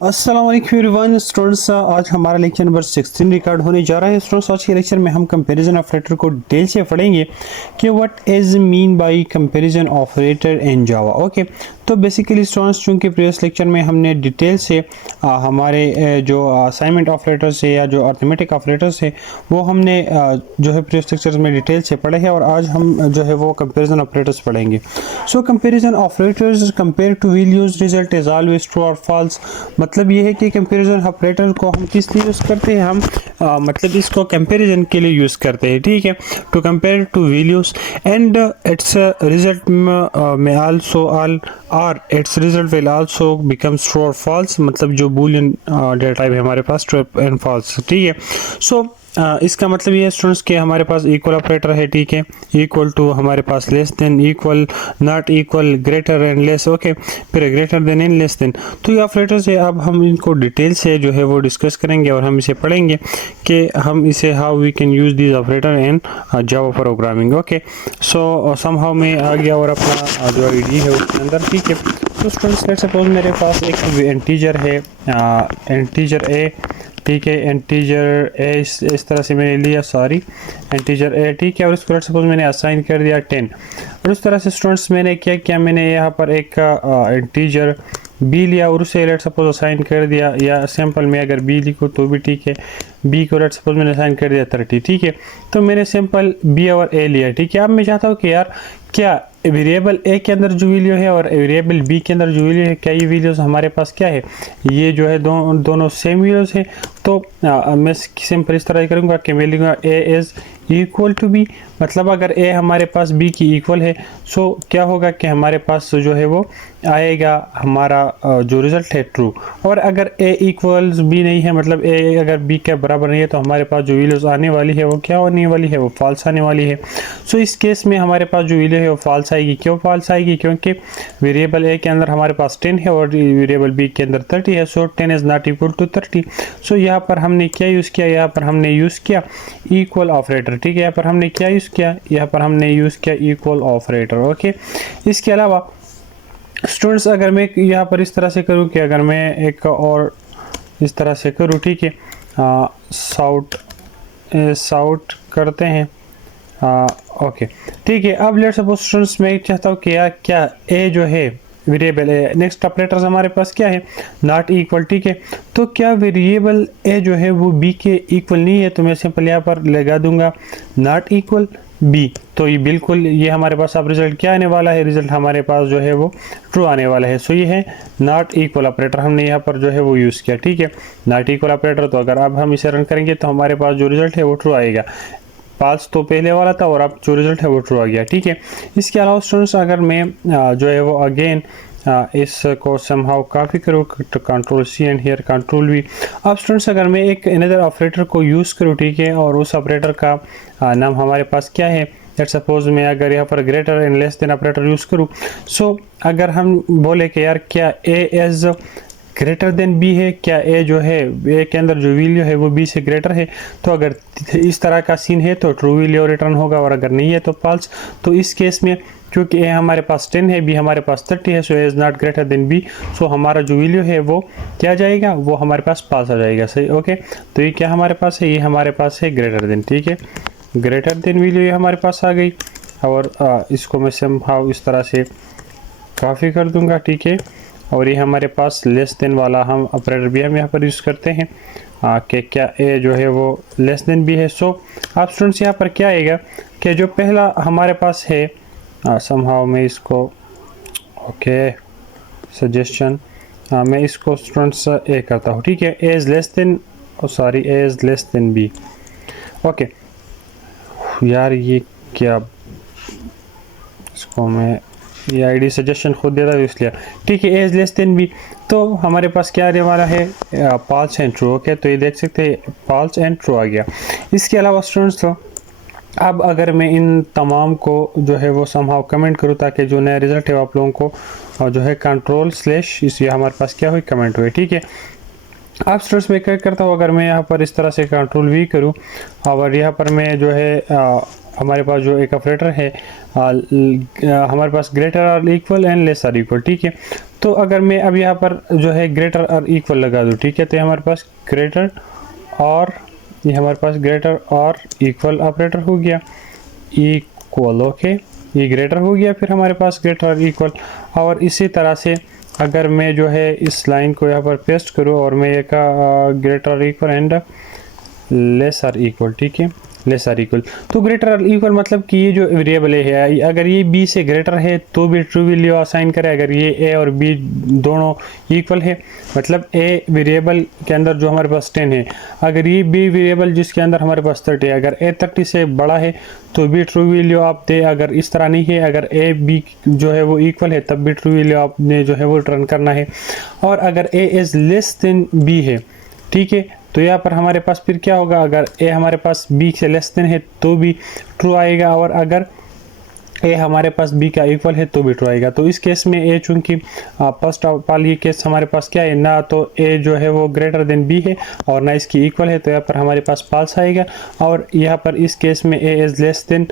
अस्सलाम वालेकुम everyone students, आज हमारा लेक्चर नंबर 16 रिकॉर्ड होने जा रहा है। स्टूडेंट्स, आज के लेक्चर में हम कंपैरिजन ऑपरेटर को डिटेल से पढ़ेंगे कि what is mean by comparison operator in Java. Okay, तो बेसिकली स्टूडेंट्स, चूंकि प्रीवियस लेक्चर में हमने डिटेल से हमारे जो असाइनमेंट ऑपरेटर्स है या जो अर्थमेटिक ऑपरेटर्स है वो हमने जो है प्रीवियस लेक्चर में डिटेल से पढ़े हैं, और आज हम जो है वो कंपैरिजन ऑपरेटर्स पढ़ेंगे। So comparison operators compare two values result is always true और फॉल्स। मतलब ये है कि कंपैरिजन ऑपरेटर को हम किस लिए यूज़ करते हैं, हम मतलब इसको कंपैरिजन के लिए यूज़ करते हैं। ठीक है, to compare two values and its result में आल्सो ऑल और its result will also becomes true और फॉल्स। मतलब जो बूलियन डेटा टाइप है हमारे पास ट्रू एंड फॉल्स। ठीक है, सो इसका मतलब ये है स्टूडेंट्स कि हमारे पास इक्वल ऑपरेटर है। ठीक है, इक्वल टू हमारे पास less than, equal, not equal, greater and less. Okay, फिर greater than and less than. तो ये ऑपरेटर्स है, अब हम इनको डिटेल से जो है वो डिस्कस करेंगे और हम इसे पढ़ेंगे कि हम इसे how we can use this operator in Java programming. Okay, so somehow मैं आ गया और अपना जो आईडी है उसके अंदर। ठीक है, तो स्टूडेंट्स लेट्स सपोज मेरे पास एक इंटीजर है, इंटीजर ए। ठीक है, इंटीजर ए इस तरह से मैंने लिया, सॉरी इंटीजर ए। ठीक है, और इसको लेट्स सपोज मैंने असाइन कर दिया 10, और उस तरह से स्टूडेंट्स मैंने क्या किया, मैंने यहाँ पर एक इंटीजर बी लिया और उसे लेट्स सपोज असाइन कर दिया, या सिंपल में अगर बी लिखो तो भी ठीक है, बी को लेट्स सपोज मैंने असाइन कर दिया 30। ठीक है, तो मैंने सिंपल बी और ए लिया। ठीक है, अब मैं चाहता हूँ कि यार क्या वेरिएबल ए के अंदर जो वैल्यू है और वेरिएबल बी के अंदर जो वैल्यू है, क्या ये वैल्यूज हमारे पास क्या है, ये जो है दोनों सेम वैल्यूज है। तो मैं सिंपल इस तरह करूँगा कि मैं लिखूँगा A is equal to B. मतलब अगर ए हमारे पास बी की इक्वल है, सो क्या होगा कि हमारे पास जो है वो आएगा हमारा जो रिजल्ट है ट्रू। और अगर ए इक्वल्स बी नहीं है, मतलब ए अगर बी के बराबर नहीं है, तो हमारे पास जो वैल्यूज आने वाली है वो क्या होने वाली है, वो फॉल्स आने वाली है। सो इस केस में हमारे पास जो वैल्यू है वो फॉल्स आएगी। क्यों फॉल्स आएगी? क्योंकि वेरिएबल ए के अंदर हमारे पास 10 है और वेरिएबल बी के अंदर 30 है। सो 10 इज नॉट इक्वल टू 30। सो यहाँ पर हमने क्या यूज़ किया, यहाँ पर हमने यूज़ किया इक्वल ऑपरेटर। ठीक है, यहाँ पर हमने क्या यूज़ किया, यहाँ पर हमने यूज़ किया इक्वल ऑपरेटर। ओके, इसके अलावा स्टूडेंट्स अगर मैं यहाँ पर इस तरह से करूँ कि अगर मैं एक और इस तरह से करूँ, ठीक है, साउट करते हैं। ओके, ठीक है, अब लेट्स सपोज स्टूडेंट्स मैं चाहता हूँ कि यार क्या ए जो है वेरिएबल ए, नेक्स्ट ऑपरेटर्स हमारे पास क्या है, नॉट इक्वल। ठीक है, तो क्या वेरिएबल ए जो है वो बी के इक्वल नहीं है, तो मैं सिंपल यहाँ पर लगा दूंगा नॉट इक्वल बी। तो ये बिल्कुल ये हमारे पास अब रिजल्ट क्या आने वाला है, रिजल्ट हमारे पास जो है वो ट्रू आने वाला है। सो ये है नॉट इक्वल ऑपरेटर, हमने यहाँ पर जो है वो यूज़ किया। ठीक है, नॉट इक्वल ऑपरेटर। तो अगर अब हम इसे रन करेंगे तो हमारे पास जो रिजल्ट है वो ट्रू आएगा। पास तो पहले वाला था और अब जो रिजल्ट है वो ट्रू आ गया। ठीक है, इसके अलावा स्टूडेंट्स अगर मैं जो है वो अगेन इसको समहाउ कॉपी करूँ तो control C and here control V. अब स्टूडेंट्स अगर मैं एक अनदर ऑपरेटर को यूज़ करूँ, ठीक है, और उस ऑपरेटर का नाम हमारे पास क्या है, लेट्स सपोज मैं अगर यहाँ पर greater and less then operator use करूँ। सो अगर हम बोले कि यार क्या ए एज ग्रेटर देन बी है, क्या ए जो है ए के अंदर जो वैल्यू है वो बी से ग्रेटर है, तो अगर इस तरह का सीन है तो ट्रू वैल्यू रिटर्न होगा, और अगर नहीं है तो फॉल्स। तो इस केस में क्योंकि ए हमारे पास 10 है, बी हमारे पास 30 है, so A is not greater than B. So हमारा जो वैल्यू है वो क्या जाएगा, वो हमारे पास फॉल्स आ जाएगा। सही, ओके, तो ये क्या हमारे पास है, ये हमारे पास है ग्रेटर देन। ठीक है, ग्रेटर देन वैल्यू ये हमारे पास आ गई, और इसको मैं समहाउ इस तरह से कॉपी कर दूंगा। ठीक है, और ये हमारे पास लेस देन वाला हम ऑपरेटर भी हम यहाँ पर यूज़ करते हैं कि क्या ए जो है वो लेस देन बी है। सो आप स्टूडेंट्स यहाँ पर क्या आएगा कि जो पहला हमारे पास है समहाउ मैं इसको ओके सजेशन मैं इसको स्टूडेंट्स ए करता हूँ। ठीक है, A is less than, sorry A is less than B. Okay यार ये क्या, इसको मैं ये आईडी सजेशन खुद देता है इसलिए। ठीक है, A is less than B, तो हमारे पास क्या आने वाला है, फॉल्स एंड ट्रू। ओके, तो ये देख सकते हैं फॉल्स एंड ट्रू आ गया। इसके अलावा स्टूडेंट्स तो अब अगर मैं इन तमाम को जो है वो समहाउ कमेंट करूँ ताकि जो नया रिजल्ट है वो आप लोगों को जो है कंट्रोल स्लैश इस हमारे पास क्या हुई कमेंट हुई। ठीक है, अब स्टूडेंट्स मैं क्या करता हूँ, अगर मैं यहाँ पर इस तरह से कंट्रोल वी करूँ और यहाँ पर मैं जो है हमारे पास जो एक ऑपरेटर है हमारे पास ग्रेटर और equal and less or equal. ठीक है, तो अगर मैं अब यहाँ पर जो है ग्रेटर और इक्वल लगा दूँ, ठीक है, तो हमारे पास ग्रेटर और ये हमारे पास ग्रेटर और इक्वल ऑपरेटर हो गया, इक्वल, ओके, ये ग्रेटर हो गया, फिर हमारे पास ग्रेटर और इक्वल। और इसी तरह से अगर मैं जो है इस लाइन को यहाँ पर पेस्ट करूँ और मैं ये का ग्रेटर और इक्वल एंड लेस और इक्वल, ठीक है, लेस और इक्वल। तो ग्रेटर और इक्वल मतलब कि ये जो वेरिएबल है, अगर ये b से ग्रेटर है तो भी ट्रू वैल्यू असाइन करे, अगर ये a और b दोनों इक्वल है, मतलब a वेरिएबल के अंदर जो हमारे पास 10 है, अगर ये b वेरिएबल जिसके अंदर हमारे पास 30 है, अगर a 30 से बड़ा है तो भी ट्रू वैल्यू आप दे, अगर इस तरह नहीं है, अगर a b जो है वो इक्वल है तब भी ट्रू वैल्यू आपने जो है वो रिटर्न करना है। और अगर a is less then b है, ठीक है, तो यहाँ पर हमारे पास फिर क्या होगा, अगर a हमारे पास b से लेस देन है तो भी ट्रू आएगा, और अगर a हमारे पास b का इक्वल है तो भी ट्रू आएगा। तो इस केस में a चूंकि फर्स्ट ऑफ ऑल ये केस हमारे पास क्या है, ना तो a जो है वो ग्रेटर देन b है और ना इसकी इक्वल है, तो यहाँ पर हमारे पास फॉल्स आएगा। और यहाँ पर इस केस में a is less then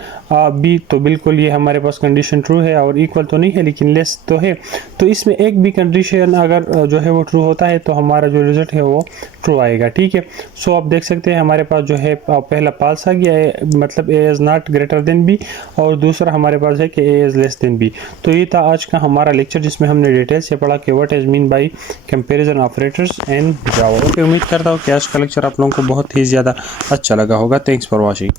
b, तो बिल्कुल ये हमारे पास कंडीशन ट्रू है, और इक्वल तो नहीं है लेकिन लेस तो है। तो इसमें एक भी कंडीशन अगर जो है वो ट्रू होता है तो हमारा जो रिजल्ट है वो ट्रू आएगा, ठीक है। सो आप देख सकते हैं हमारे पास जो है पहला फॉल्स आ गया, मतलब a is not greater then b, और दूसरा हमारे पास है कि a is less then b। तो ये था आज का हमारा लेक्चर जिसमें हमने डिटेल से पढ़ा कि what is mean by comparison operators in Java. Okay, उम्मीद करता हूँ कि आज का लेक्चर आप लोगों को बहुत ही ज़्यादा अच्छा लगा होगा। Thanks for watching.